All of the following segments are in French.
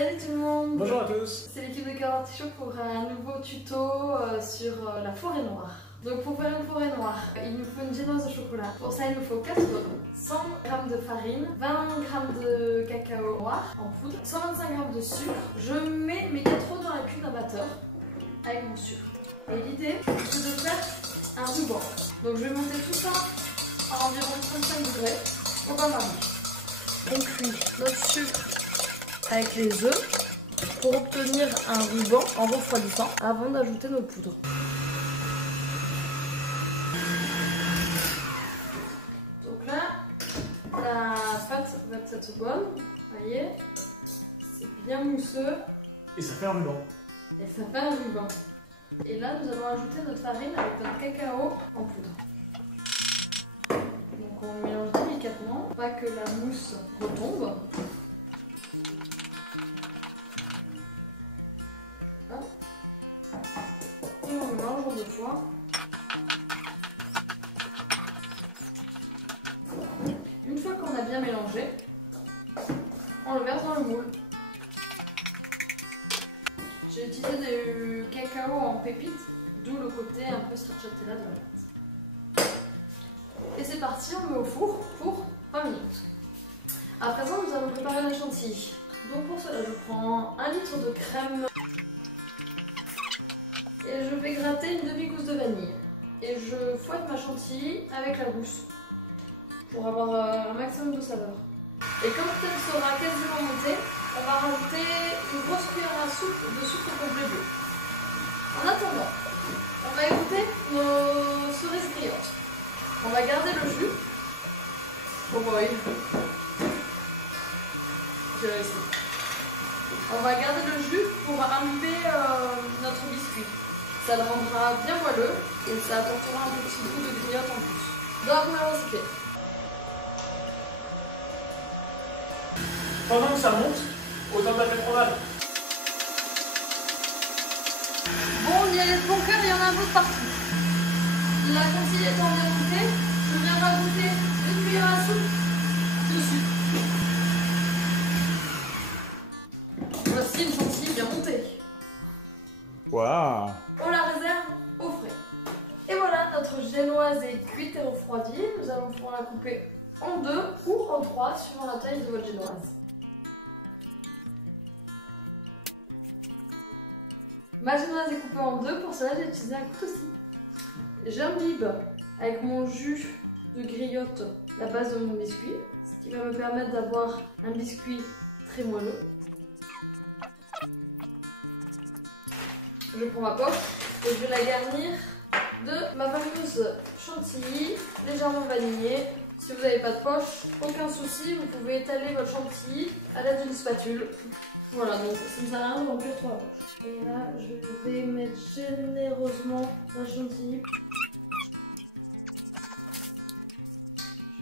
Salut tout le monde. Bonjour à tous. C'est l'équipe de Carotti Show pour un nouveau tuto sur la forêt noire. Donc pour faire une forêt noire, il nous faut une génoise au chocolat. Pour ça il nous faut 4 œufs, 100 g de farine, 20 g de cacao noir en poudre, 125 g de sucre. Je mets mes 4 œufs dans la cuve d'un batteur avec mon sucre. Et l'idée c'est de faire un ruban. Donc je vais monter tout ça à environ 35 degrés au bain-marie. On cuit notre sucre avec les œufs pour obtenir un ruban en refroidissant avant d'ajouter nos poudres. Donc là, la pâte va être bonne, vous voyez, c'est bien mousseux. Et ça fait un ruban. Et ça fait un ruban. Et là, nous allons ajouter notre farine avec notre cacao en poudre. Donc on mélange délicatement, pas que la mousse retombe. Et on mélange en 2 fois. Une fois qu'on a bien mélangé, on le verse dans le moule. J'ai utilisé du cacao en pépites, d'où le côté un peu stracciatella de la pâte. Et c'est parti, on le met au four pour 20 minutes. À présent, nous allons préparer la chantilly. Donc pour cela, je prends 1 litre de crème et je vais gratter une demi-gousse de vanille. Et je fouette ma chantilly avec la gousse pour avoir un maximum de saveur. Et quand elle sera quasiment montée, on va rajouter une grosse cuillère à soupe de sucre complet bleu. En attendant, on va égoutter nos cerises griottes. On va garder le jus. Oh boy. J'ai réussi. On va garder le jus pour imbiber notre biscuit. Ça le rendra bien moelleux et ça apportera un petit goût de griotte en plus. Dans un recyclé. Pendant que ça monte, autant taper le fromage. Bon, il y a les bons cœurs, il y en a un peu partout. La chantilly étant bien montée, je viens rajouter une cuillère à soupe de sucre. Voici une chantilly bien montée. Waouh. On la réserve au frais. Et voilà, notre génoise est cuite et refroidie. Nous allons pouvoir la couper en 2 ou en 3 suivant la taille de votre génoise. Ma génoise est coupée en 2, pour cela j'ai utilisé un couteau-scie. J'imbibe avec mon jus de griotte la base de mon biscuit, ce qui va me permettre d'avoir un biscuit très moelleux. Je prends ma poche et je vais la garnir de ma fameuse chantilly légèrement vanillée. Si vous n'avez pas de poche, aucun souci, vous pouvez étaler votre chantilly à l'aide d'une spatule. Voilà, donc ça ne sert à rien de remplir 3 poches. Et là, je vais mettre généreusement la chantilly.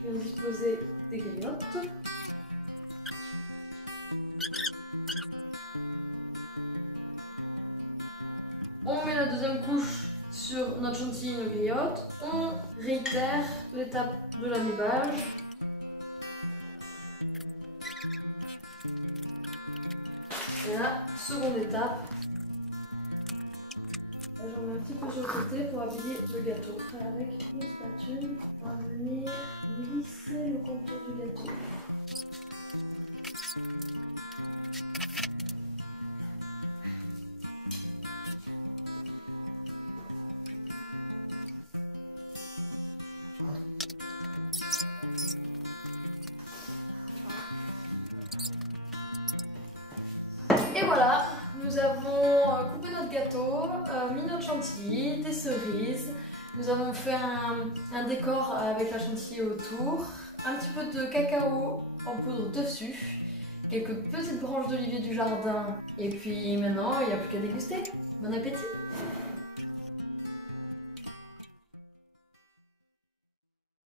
Je vais disposer des griottes. On met la deuxième couche sur notre chantilly et nos griottes. On réitère l'étape de l'imbibage. Et là, seconde étape. J'en mets un petit peu sur le côté pour habiller le gâteau. Après, avec une spatule, on va venir lisser le contour du gâteau. Et voilà, nous avons coupé notre gâteau, mis notre chantilly, des cerises. Nous avons fait un décor avec la chantilly autour, un petit peu de cacao en poudre dessus, quelques petites branches d'olivier du jardin. Et puis maintenant, il n'y a plus qu'à déguster. Bon appétit!